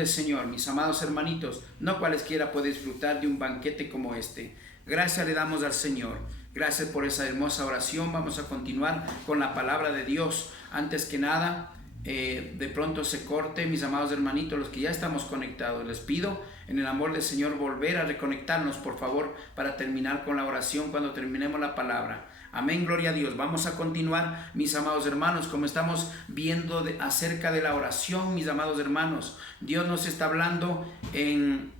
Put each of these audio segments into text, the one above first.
del Señor, mis amados hermanitos, no cualesquiera puede disfrutar de un banquete como este. Gracias le damos al Señor. Gracias por esa hermosa oración. Vamos a continuar con la palabra de Dios. Antes que nada, de pronto se corte, mis amados hermanitos, los que ya estamos conectados, les pido en el amor del Señor volver a reconectarnos, por favor, para terminar con la oración cuando terminemos la palabra. Amén, gloria a Dios. Vamos a continuar, mis amados hermanos, como estamos viendo acerca de la oración, mis amados hermanos. Dios nos está hablando en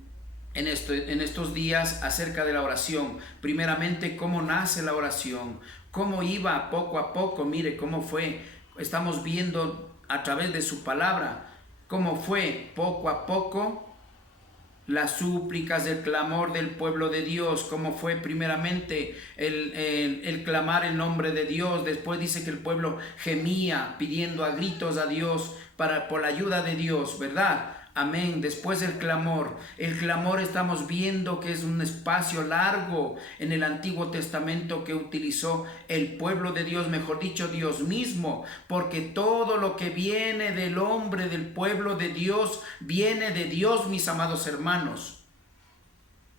estos días acerca de la oración. Primeramente, cómo nace la oración, cómo iba poco a poco, mire cómo fue. Estamos viendo a través de su palabra cómo fue poco a poco las súplicas, el clamor del pueblo de Dios, cómo fue primeramente el clamar el nombre de Dios. Después dice que el pueblo gemía pidiendo a gritos a Dios por la ayuda de Dios, ¿verdad? Amén. Después el clamor estamos viendo que es un espacio largo en el Antiguo Testamento que utilizó el pueblo de Dios, mejor dicho, Dios mismo, porque todo lo que viene del hombre, del pueblo de Dios, viene de Dios, mis amados hermanos.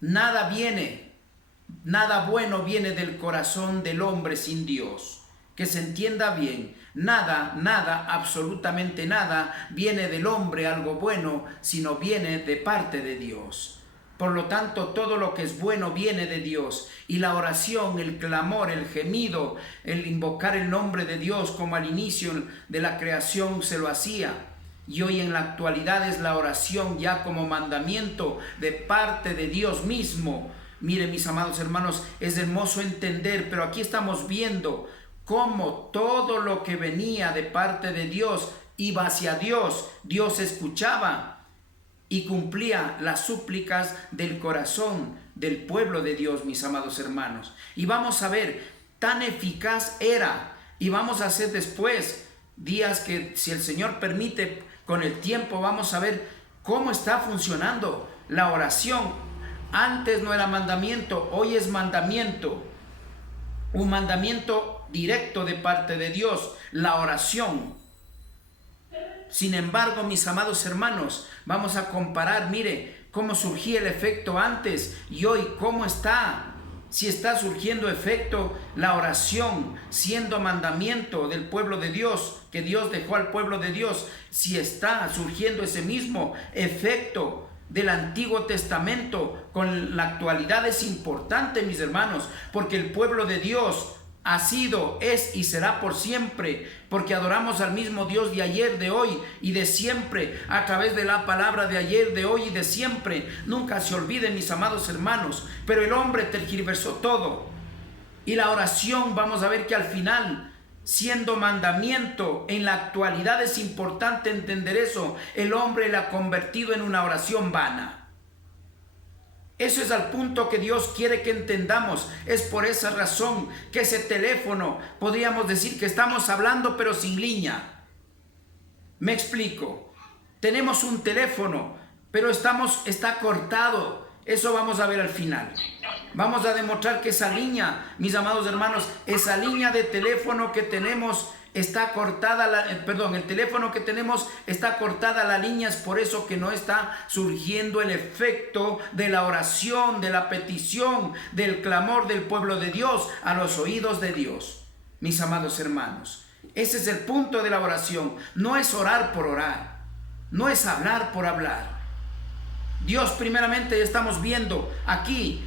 Nada bueno viene del corazón del hombre sin Dios. Que se entienda bien, nada, absolutamente nada viene del hombre algo bueno, sino viene de parte de Dios. Por lo tanto, todo lo que es bueno viene de Dios. Y la oración, el clamor, el gemido, el invocar el nombre de Dios como al inicio de la creación se lo hacía. Y hoy en la actualidad es la oración ya como mandamiento de parte de Dios mismo. Mire, mis amados hermanos, es hermoso entender, pero aquí estamos viendo cómo todo lo que venía de parte de Dios iba hacia Dios. Dios escuchaba y cumplía las súplicas del corazón del pueblo de Dios, mis amados hermanos. Y vamos a ver, tan eficaz era, y vamos a hacer después días que, si el Señor permite, con el tiempo vamos a ver cómo está funcionando la oración. Antes no era mandamiento, hoy es mandamiento. Un mandamiento directo de parte de Dios, la oración. Sin embargo, mis amados hermanos, vamos a comparar, mire, cómo surgía el efecto antes y hoy, cómo está. Si está surgiendo efecto la oración, siendo mandamiento del pueblo de Dios, que Dios dejó al pueblo de Dios, si está surgiendo ese mismo efecto del Antiguo Testamento con la actualidad, es importante, mis hermanos, porque el pueblo de Dios ha sido, es y será por siempre, porque adoramos al mismo Dios de ayer, de hoy y de siempre, a través de la palabra de ayer, de hoy y de siempre. Nunca se olvide, mis amados hermanos, pero el hombre tergiversó todo. Y la oración, vamos a ver que al final, siendo mandamiento, en la actualidad es importante entender eso. El hombre la ha convertido en una oración vana. Eso es al punto que Dios quiere que entendamos. Es por esa razón que ese teléfono, podríamos decir que estamos hablando pero sin línea. Me explico. Tenemos un teléfono, pero está cortado. Eso vamos a ver al final. Vamos a demostrar que esa línea, mis amados hermanos, esa línea de teléfono que tenemos está cortada, el teléfono que tenemos está cortada la línea, es por eso que no está surgiendo el efecto de la oración, de la petición, del clamor del pueblo de Dios a los oídos de Dios, mis amados hermanos. Ese es el punto de la oración. No es orar por orar, no es hablar por hablar. Dios, primeramente, ya estamos viendo aquí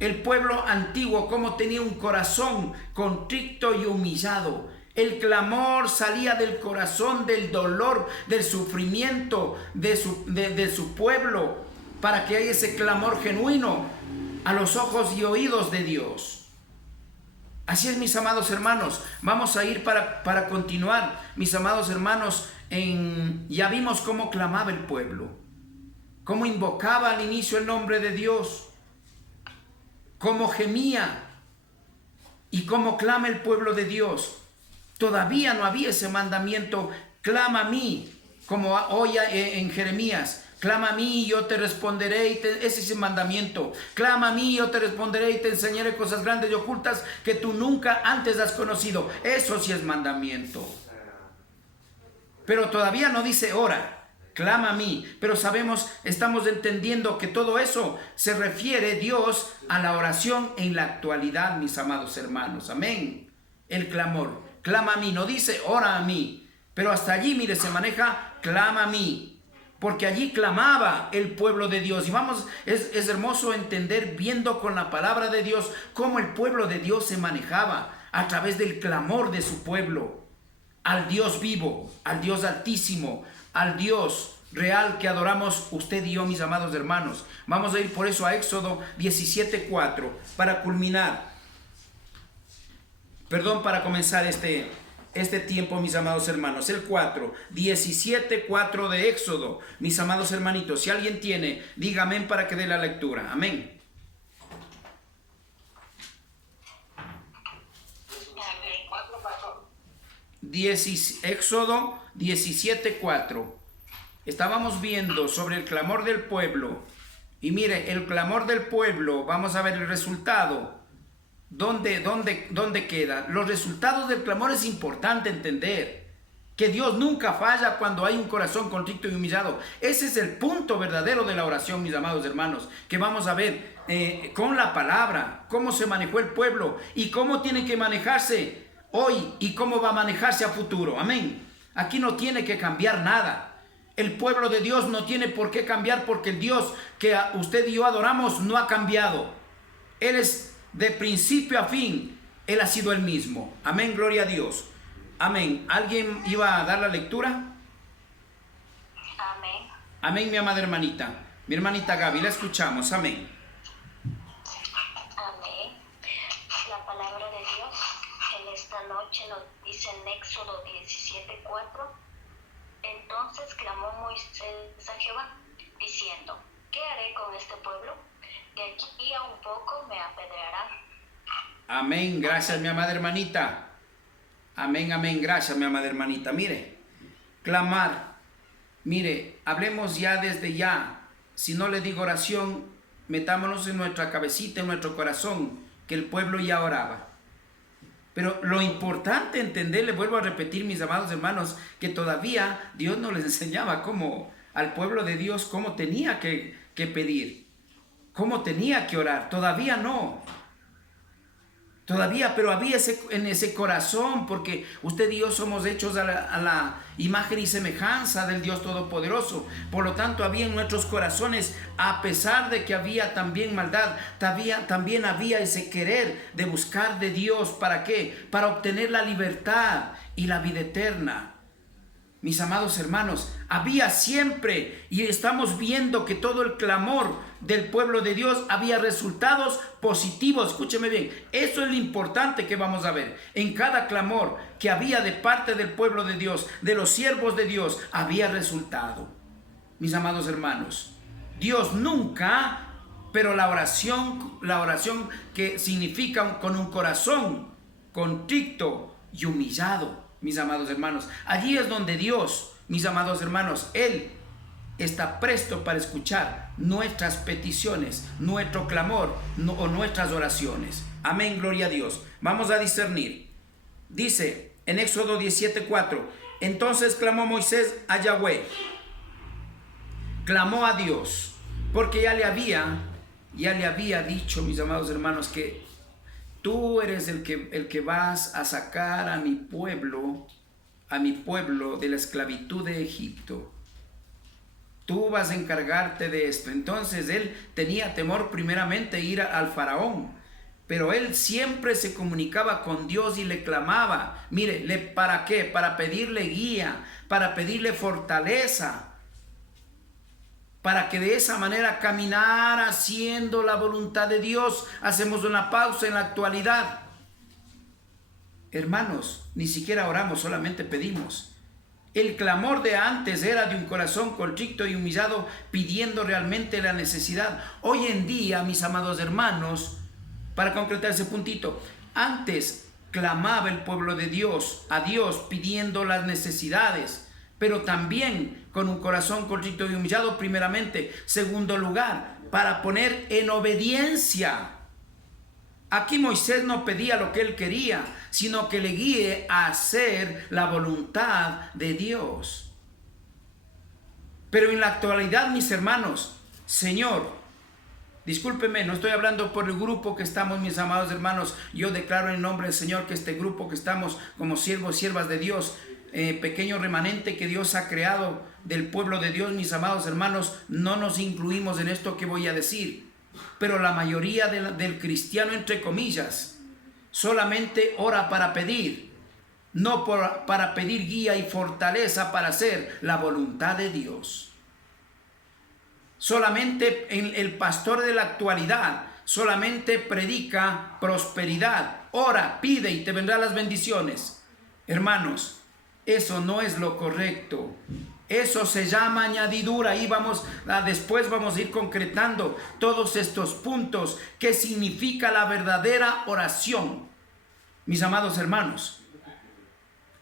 el pueblo antiguo cómo tenía un corazón contrito y humillado. El clamor salía del corazón, del dolor, del sufrimiento de su pueblo, para que haya ese clamor genuino a los ojos y oídos de Dios. Así es, mis amados hermanos. Vamos a ir para continuar, mis amados hermanos. Ya vimos cómo clamaba el pueblo, cómo invocaba al inicio el nombre de Dios, cómo gemía y cómo clama el pueblo de Dios. Todavía no había ese mandamiento, clama a mí, como hoy en Jeremías, clama a mí y yo te responderé, ese es el mandamiento, clama a mí y yo te responderé y te enseñaré cosas grandes y ocultas que tú nunca antes has conocido. Eso sí es mandamiento. Pero todavía no dice ora, clama a mí. Pero sabemos, estamos entendiendo que todo eso se refiere Dios a la oración en la actualidad, mis amados hermanos. Amén. El clamor, clama a mí, no dice ora a mí, pero hasta allí, mire, se maneja clama a mí, porque allí clamaba el pueblo de Dios. Y vamos, es hermoso entender, viendo con la palabra de Dios, cómo el pueblo de Dios se manejaba a través del clamor de su pueblo al Dios vivo, al Dios altísimo, al Dios real que adoramos usted y yo, mis amados hermanos. Vamos a ir por eso a Éxodo 17:4 para culminar. Para comenzar este tiempo, mis amados hermanos. El 17:4 de Éxodo, mis amados hermanitos. Si alguien tiene, dígame para que dé la lectura. Amén. Éxodo 17:4. Estábamos viendo sobre el clamor del pueblo. Y mire, el clamor del pueblo, vamos a ver el resultado. ¿Dónde queda? Los resultados del clamor es importante entender. Que Dios nunca falla cuando hay un corazón contrito y humillado. Ese es el punto verdadero de la oración, mis amados hermanos. Que vamos a ver con la palabra, cómo se manejó el pueblo y cómo tiene que manejarse hoy y cómo va a manejarse a futuro. Amén. Aquí no tiene que cambiar nada. El pueblo de Dios no tiene por qué cambiar, porque el Dios que usted y yo adoramos no ha cambiado. Él es de principio a fin. Él ha sido el mismo. Amén, gloria a Dios. Amén. ¿Alguien iba a dar la lectura? Amén. Amén, mi amada hermanita. Mi hermanita Gaby, la escuchamos. Amén. Amén. La palabra de Dios en esta noche nos dice en Éxodo 17:4. Entonces clamó Moisés a Jehová, diciendo: ¿Qué haré con este pueblo? De aquí a un poco me apedrearán. Amén. Gracias, mi amada hermanita. Amén, amén. Gracias, mi amada hermanita. Mire, clamar. Mire, hablemos ya desde ya. Si no le digo oración, metámonos en nuestra cabecita, en nuestro corazón, que el pueblo ya oraba. Pero lo importante entender, le vuelvo a repetir, mis amados hermanos, que todavía Dios no les enseñaba cómo al pueblo de Dios, cómo tenía que pedir, cómo tenía que orar. Todavía no. Todavía, pero había en ese corazón, porque usted y yo somos hechos a la imagen y semejanza del Dios Todopoderoso. Por lo tanto, había en nuestros corazones, a pesar de que había también maldad, también había ese querer de buscar de Dios. ¿Para qué? Para obtener la libertad y la vida eterna. Mis amados hermanos, había siempre, y estamos viendo que todo el clamor del pueblo de Dios había resultados positivos. Escúcheme bien, eso es lo importante que vamos a ver. En cada clamor que había de parte del pueblo de Dios, de los siervos de Dios, había resultado. Mis amados hermanos, Dios nunca, pero la oración que significa con un corazón contrito y humillado. Mis amados hermanos, allí es donde Dios, mis amados hermanos, Él está presto para escuchar nuestras peticiones, nuestro clamor o nuestras oraciones. Amén, gloria a Dios. Vamos a discernir. Dice en Éxodo 17:4, entonces clamó Moisés a Yahweh. Clamó a Dios, porque ya le había dicho, mis amados hermanos, que tú eres el que vas a sacar a mi pueblo de la esclavitud de Egipto. Tú vas a encargarte de esto. Entonces él tenía temor primeramente ir al faraón, pero él siempre se comunicaba con Dios y le clamaba. Mire, ¿para qué? Para pedirle guía, para pedirle fortaleza, para que de esa manera caminar haciendo la voluntad de Dios. Hacemos una pausa en la actualidad. Hermanos, ni siquiera oramos, solamente pedimos. El clamor de antes era de un corazón contrito y humillado, pidiendo realmente la necesidad. Hoy en día, mis amados hermanos, para concretar ese puntito, antes clamaba el pueblo de Dios a Dios pidiendo las necesidades, pero también con un corazón contrito y humillado primeramente. Segundo lugar, para poner en obediencia. Aquí Moisés no pedía lo que él quería, sino que le guíe a hacer la voluntad de Dios. Pero en la actualidad, mis hermanos, Señor, discúlpeme, no estoy hablando por el grupo que estamos, mis amados hermanos. Yo declaro en nombre del Señor que este grupo que estamos como siervos, siervas de Dios, pequeño remanente que Dios ha creado del pueblo de Dios, mis amados hermanos, no nos incluimos en esto que voy a decir. Pero la mayoría del cristiano, entre comillas, solamente ora para pedir, no para pedir guía y fortaleza para hacer la voluntad de Dios. Solamente el pastor de la actualidad solamente predica prosperidad, ora, pide y te vendrán las bendiciones. Hermanos, eso no es lo correcto. Eso se llama añadidura. Y después vamos a ir concretando todos estos puntos. ¿Qué significa la verdadera oración? Mis amados hermanos,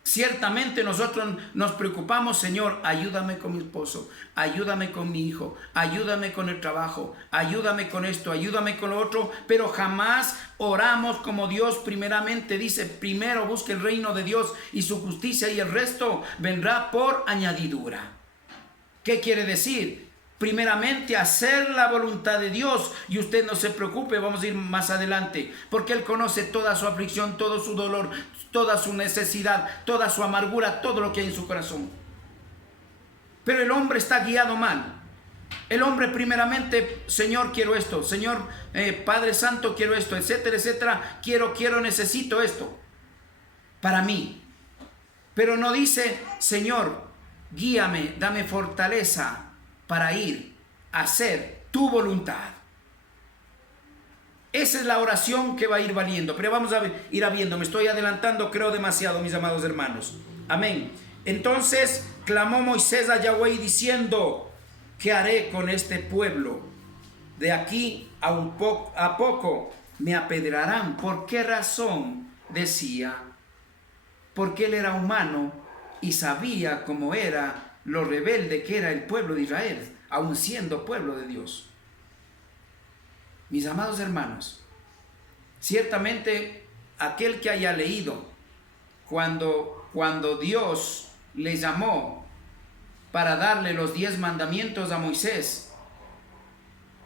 ciertamente nosotros nos preocupamos, Señor, ayúdame con mi esposo, ayúdame con mi hijo, ayúdame con el trabajo, ayúdame con esto, ayúdame con lo otro, pero jamás oramos como Dios primeramente dice. Primero busque el reino de Dios y su justicia, y el resto vendrá por añadidura. ¿Qué quiere decir? Primeramente hacer la voluntad de Dios, y usted no se preocupe, vamos a ir más adelante, porque Él conoce toda su aflicción, todo su dolor, toda su necesidad, toda su amargura, todo lo que hay en su corazón. Pero el hombre está guiado mal. El hombre primeramente, Señor, quiero esto, Señor, Padre Santo, quiero esto, etcétera, etcétera, quiero, necesito esto para mí. Pero no dice, Señor, guíame, dame fortaleza para ir a hacer tu voluntad. Esa es la oración que va a ir valiendo. Pero vamos a ir viendo. Me estoy adelantando, creo, demasiado, mis amados hermanos. Amén. Entonces clamó Moisés a Yahweh diciendo: ¿qué haré con este pueblo? De aquí a poco me apedrearán. ¿Por qué razón? Decía. Porque él era humano y sabía cómo era lo rebelde que era el pueblo de Israel, aun siendo pueblo de Dios. Mis amados hermanos, ciertamente aquel que haya leído cuando Dios le llamó para darle los 10 mandamientos a Moisés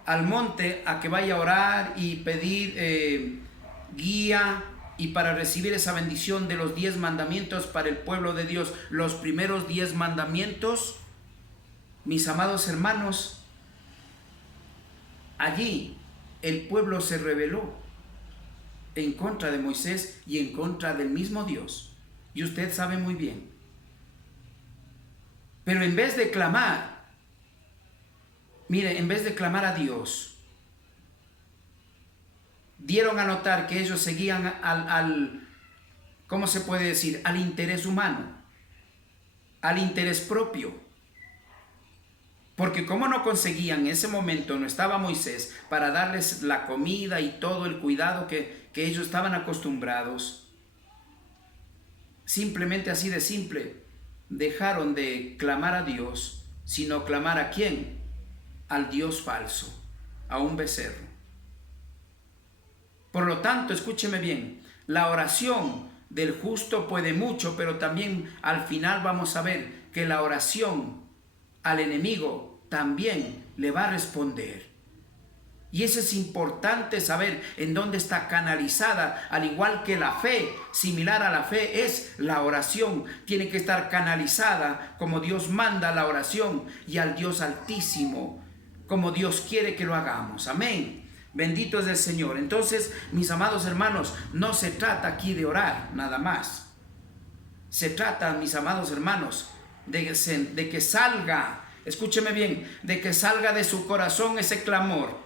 al monte a que vaya a orar y pedir guía, y para recibir esa bendición de los 10 mandamientos para el pueblo de Dios, los primeros 10 mandamientos, mis amados hermanos, allí el pueblo se rebeló en contra de Moisés y en contra del mismo Dios. Y usted sabe muy bien. Pero en vez de clamar, mire, en vez de clamar a Dios, dieron a notar que ellos seguían ¿cómo se puede decir? Al interés humano, al interés propio. Porque como no conseguían en ese momento, no estaba Moisés para darles la comida y todo el cuidado que ellos estaban acostumbrados, simplemente así de simple, dejaron de clamar a Dios, sino clamar ¿a quién? Al Dios falso, a un becerro. Por lo tanto, escúcheme bien, la oración del justo puede mucho, pero también al final vamos a ver que la oración al enemigo también le va a responder. Y eso es importante saber en dónde está canalizada, al igual que la fe, similar a la fe es la oración. Tiene que estar canalizada como Dios manda la oración y al Dios Altísimo, como Dios quiere que lo hagamos. Amén. Bendito es el Señor. Entonces, mis amados hermanos, no se trata aquí de orar nada más. Se trata, mis amados hermanos, de que salga, escúcheme bien, de que salga de su corazón ese clamor.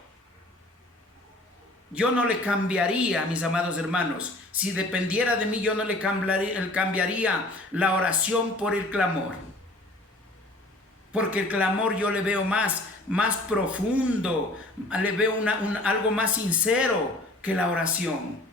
Yo no le cambiaría, mis amados hermanos, si dependiera de mí, yo no le cambiaría la oración por el clamor. Porque el clamor yo le veo más profundo, le veo algo más sincero que la oración.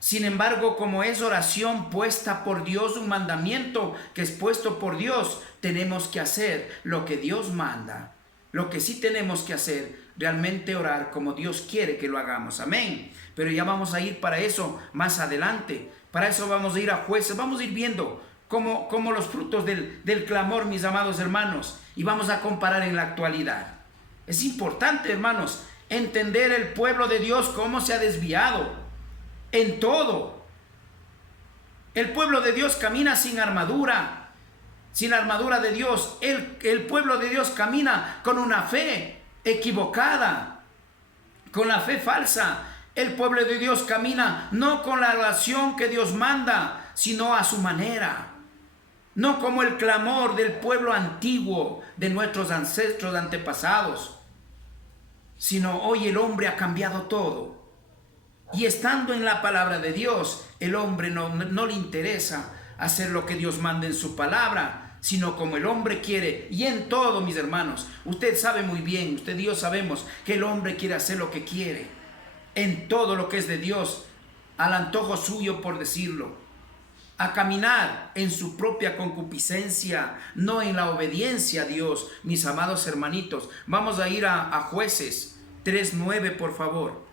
Sin embargo, como es oración puesta por Dios, un mandamiento que es puesto por Dios, tenemos que hacer lo que Dios manda. Lo que sí tenemos que hacer, realmente orar como Dios quiere que lo hagamos. Amén. Pero ya vamos a ir para eso más adelante. Para eso vamos a ir a Jueces. Vamos a ir viendo como los frutos del clamor, mis amados hermanos, y vamos a comparar en la actualidad. Es importante, hermanos, entender el pueblo de Dios cómo se ha desviado en todo. El pueblo de Dios camina sin armadura de Dios. El pueblo de Dios camina con una fe equivocada, con la fe falsa. El pueblo de Dios camina no con la oración que Dios manda, sino a su manera. No como el clamor del pueblo antiguo, de nuestros ancestros antepasados, sino hoy el hombre ha cambiado todo. Y estando en la palabra de Dios, el hombre no le interesa hacer lo que Dios manda en su palabra, sino como el hombre quiere. Y en todo, mis hermanos, usted sabe muy bien, usted y yo sabemos que el hombre quiere hacer lo que quiere. En todo lo que es de Dios, al antojo suyo, por decirlo. A caminar en su propia concupiscencia, no en la obediencia a Dios, mis amados hermanitos. Vamos a ir a Jueces 3:9, por favor.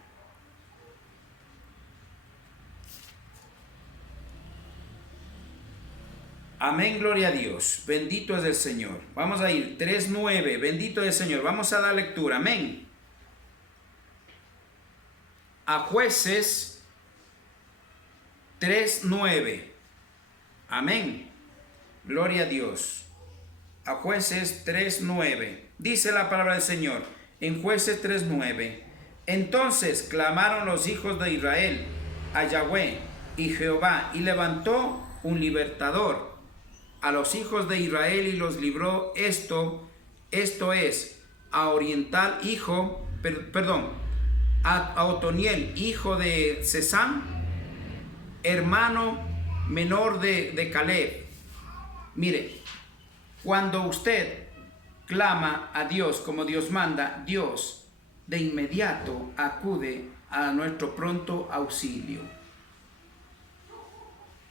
Amén, gloria a Dios. Bendito es el Señor. Vamos a ir 3:9. Bendito es el Señor. Vamos a dar lectura. Amén. A Jueces 3:9. Amén. Gloria a Dios. A Jueces 3:9. Dice la palabra del Señor en Jueces 3:9. Entonces clamaron los hijos de Israel a Yahweh y Jehová, y levantó un libertador a los hijos de Israel y los libró. Esto es a Oriental, a Otoniel, hijo de Sesam, hermano menor de Caleb. Mire, cuando usted clama a Dios como Dios manda, Dios de inmediato acude a nuestro pronto auxilio.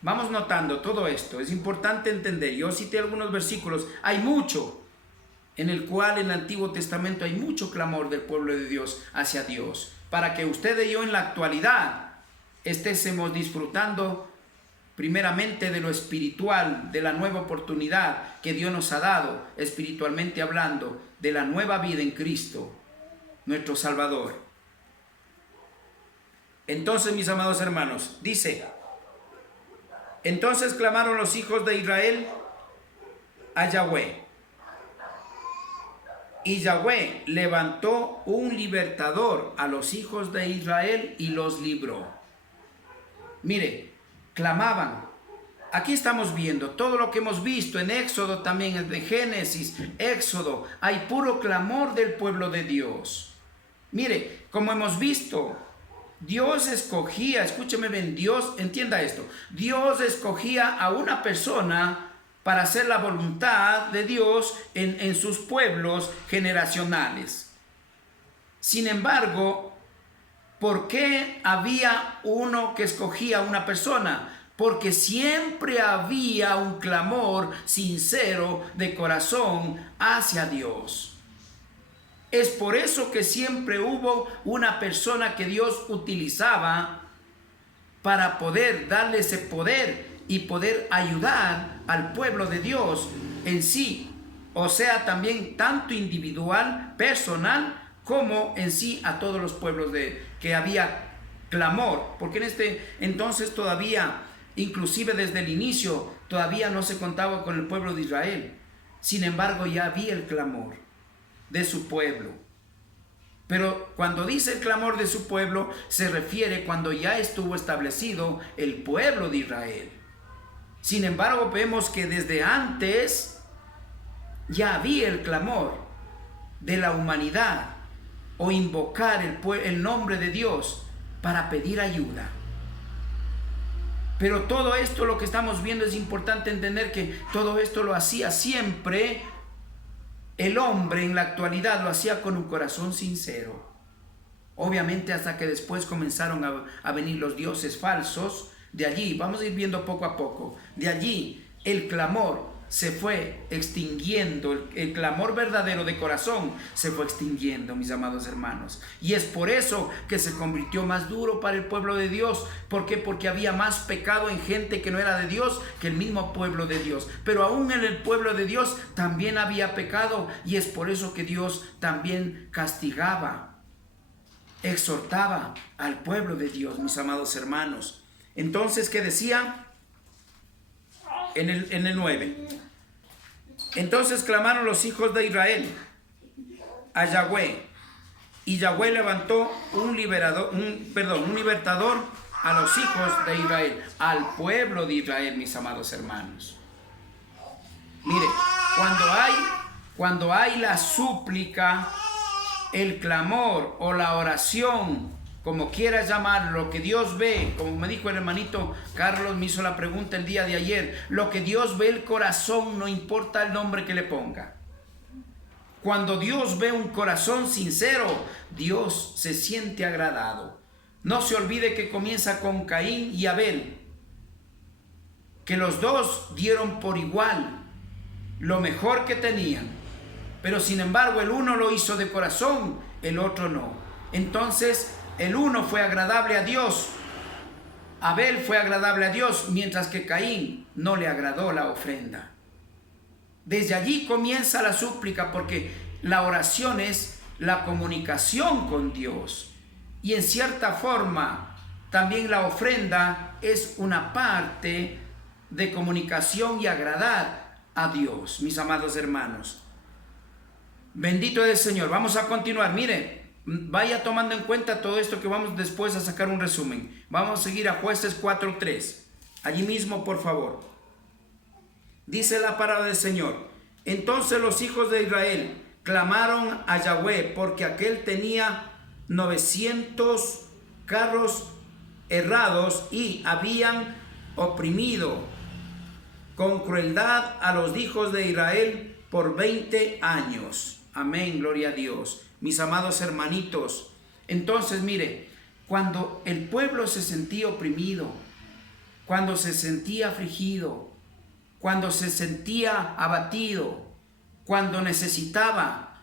Vamos notando todo esto, es importante entender. Yo cité algunos versículos, hay mucho en el cual en el Antiguo Testamento hay mucho clamor del pueblo de Dios hacia Dios, para que usted y yo en la actualidad estésemos disfrutando primeramente de lo espiritual, de la nueva oportunidad que Dios nos ha dado, espiritualmente hablando, de la nueva vida en Cristo, nuestro Salvador. Entonces, mis amados hermanos, dice: entonces clamaron los hijos de Israel a Yahweh, y Yahweh levantó un libertador a los hijos de Israel y los libró. Mire, clamaban. Aquí estamos viendo todo lo que hemos visto en Éxodo, también de Génesis, Éxodo. Hay puro clamor del pueblo de Dios. Mire, como hemos visto, Dios escogía, escúcheme bien, Dios, entienda esto, Dios escogía a una persona para hacer la voluntad de Dios en sus pueblos generacionales. Sin embargo, ¿por qué había uno que escogía a una persona? Porque siempre había un clamor sincero de corazón hacia Dios. Es por eso que siempre hubo una persona que Dios utilizaba para poder darle ese poder y poder ayudar al pueblo de Dios en sí. O sea, también tanto individual, personal, como en sí a todos los pueblos que había clamor. Porque en este entonces todavía, inclusive desde el inicio, todavía no se contaba con el pueblo de Israel. Sin embargo, ya había el clamor de su pueblo. Pero cuando dice el clamor de su pueblo, se refiere cuando ya estuvo establecido el pueblo de Israel. Sin embargo, vemos que desde antes ya había el clamor de la humanidad o invocar el nombre de Dios para pedir ayuda. Pero todo esto, lo que estamos viendo, es importante entender que todo esto lo hacía siempre el hombre. En la actualidad lo hacía con un corazón sincero. Obviamente hasta que después comenzaron a venir los dioses falsos. De allí, vamos a ir viendo poco a poco, de allí el clamor se fue extinguiendo, el clamor verdadero de corazón se fue extinguiendo, mis amados hermanos. Y es por eso que se convirtió más duro para el pueblo de Dios. ¿Por qué? Porque había más pecado en gente que no era de Dios que el mismo pueblo de Dios. Pero aún en el pueblo de Dios también había pecado, y es por eso que Dios también castigaba, exhortaba al pueblo de Dios, mis amados hermanos. Entonces, ¿qué decía? En el 9. Entonces clamaron los hijos de Israel a Yahweh, y Yahweh levantó un libertador a los hijos de Israel, al pueblo de Israel, mis amados hermanos. Mire, cuando hay la súplica, el clamor o la oración, como quieras llamarlo, lo que Dios ve, como me dijo el hermanito Carlos, me hizo la pregunta el día de ayer, lo que Dios ve el corazón, no importa el nombre que le ponga. Cuando Dios ve un corazón sincero, Dios se siente agradado. No se olvide que comienza con Caín y Abel, que los dos dieron por igual lo mejor que tenían, pero sin embargo el uno lo hizo de corazón, el otro no. Entonces el uno fue agradable a Dios, Abel fue agradable a Dios, mientras que Caín no le agradó la ofrenda. Desde allí comienza la súplica, porque la oración es la comunicación con Dios, y en cierta forma también la ofrenda es una parte de comunicación y agradar a Dios, mis amados hermanos. Bendito es el Señor. Vamos a continuar. Mire, vaya tomando en cuenta todo esto que vamos después a sacar un resumen. Vamos a seguir a Jueces 4:3. Allí mismo, por favor. Dice la palabra del Señor. Entonces los hijos de Israel clamaron a Yahweh, porque aquel tenía 900 carros errados y habían oprimido con crueldad a los hijos de Israel por 20 años. Amén, gloria a Dios. Mis amados hermanitos, entonces mire, cuando el pueblo se sentía oprimido, cuando se sentía afligido, cuando se sentía abatido, cuando necesitaba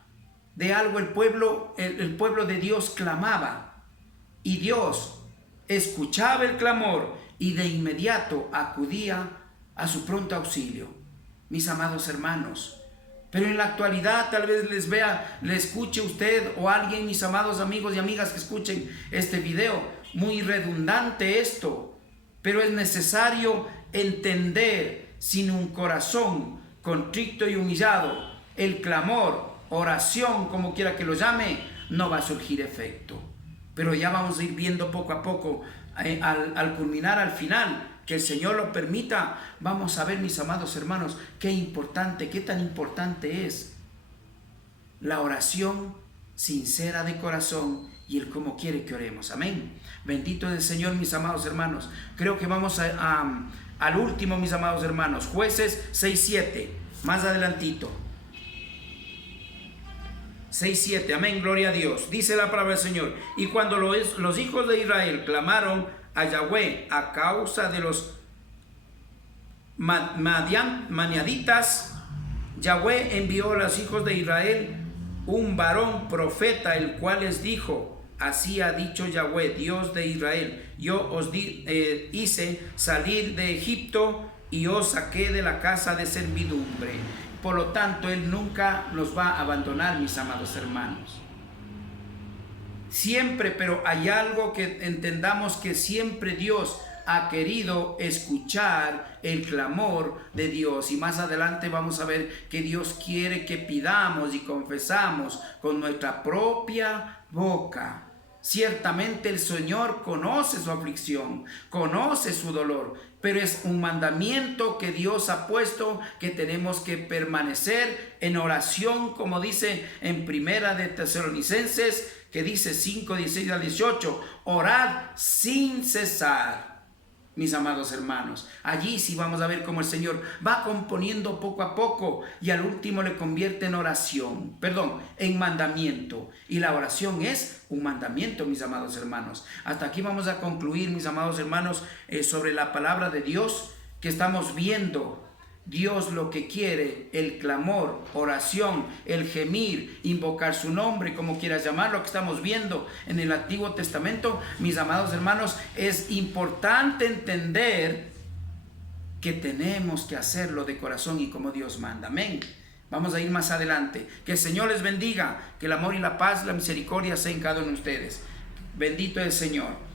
de algo, el pueblo de Dios clamaba, y Dios escuchaba el clamor y de inmediato acudía a su pronto auxilio, mis amados hermanos. Pero en la actualidad tal vez le escuche usted o alguien, mis amados amigos y amigas que escuchen este video, muy redundante esto, pero es necesario entender: sin un corazón contrito y humillado, el clamor, oración, como quiera que lo llame, no va a surgir efecto. Pero ya vamos a ir viendo poco a poco, al culminar, al final, que el Señor lo permita, vamos a ver, mis amados hermanos, qué tan importante es la oración sincera de corazón y el cómo quiere que oremos. Amén. Bendito es el Señor, mis amados hermanos. Creo que vamos al último, mis amados hermanos, Jueces 6:7, más adelantito. 6:7, amén, gloria a Dios. Dice la palabra del Señor: y cuando los hijos de Israel clamaron a Yahweh a causa de los maniaditas, Yahweh envió a los hijos de Israel un varón profeta, el cual les dijo: así ha dicho Yahweh, Dios de Israel, yo os hice salir de Egipto y os saqué de la casa de servidumbre. Por lo tanto, Él nunca nos va a abandonar, mis amados hermanos. Siempre, pero hay algo que entendamos, que siempre Dios ha querido escuchar el clamor de Dios, y más adelante vamos a ver que Dios quiere que pidamos y confesamos con nuestra propia boca. Ciertamente el Señor conoce su aflicción, conoce su dolor, pero es un mandamiento que Dios ha puesto, que tenemos que permanecer en oración, como dice en Primera de Tesalonicenses, que dice 5:16-18, orad sin cesar. Mis amados hermanos, allí sí vamos a ver cómo el Señor va componiendo poco a poco, y al último le convierte en mandamiento. Y la oración es un mandamiento, mis amados hermanos. Hasta aquí vamos a concluir, mis amados hermanos, sobre la palabra de Dios, que estamos viendo Dios lo que quiere, el clamor, oración, el gemir, invocar su nombre, como quieras llamarlo, que estamos viendo en el Antiguo Testamento, mis amados hermanos, es importante entender que tenemos que hacerlo de corazón y como Dios manda. Amén. Vamos a ir más adelante. Que el Señor les bendiga, que el amor y la paz, la misericordia sea en cada uno de ustedes. Bendito es el Señor.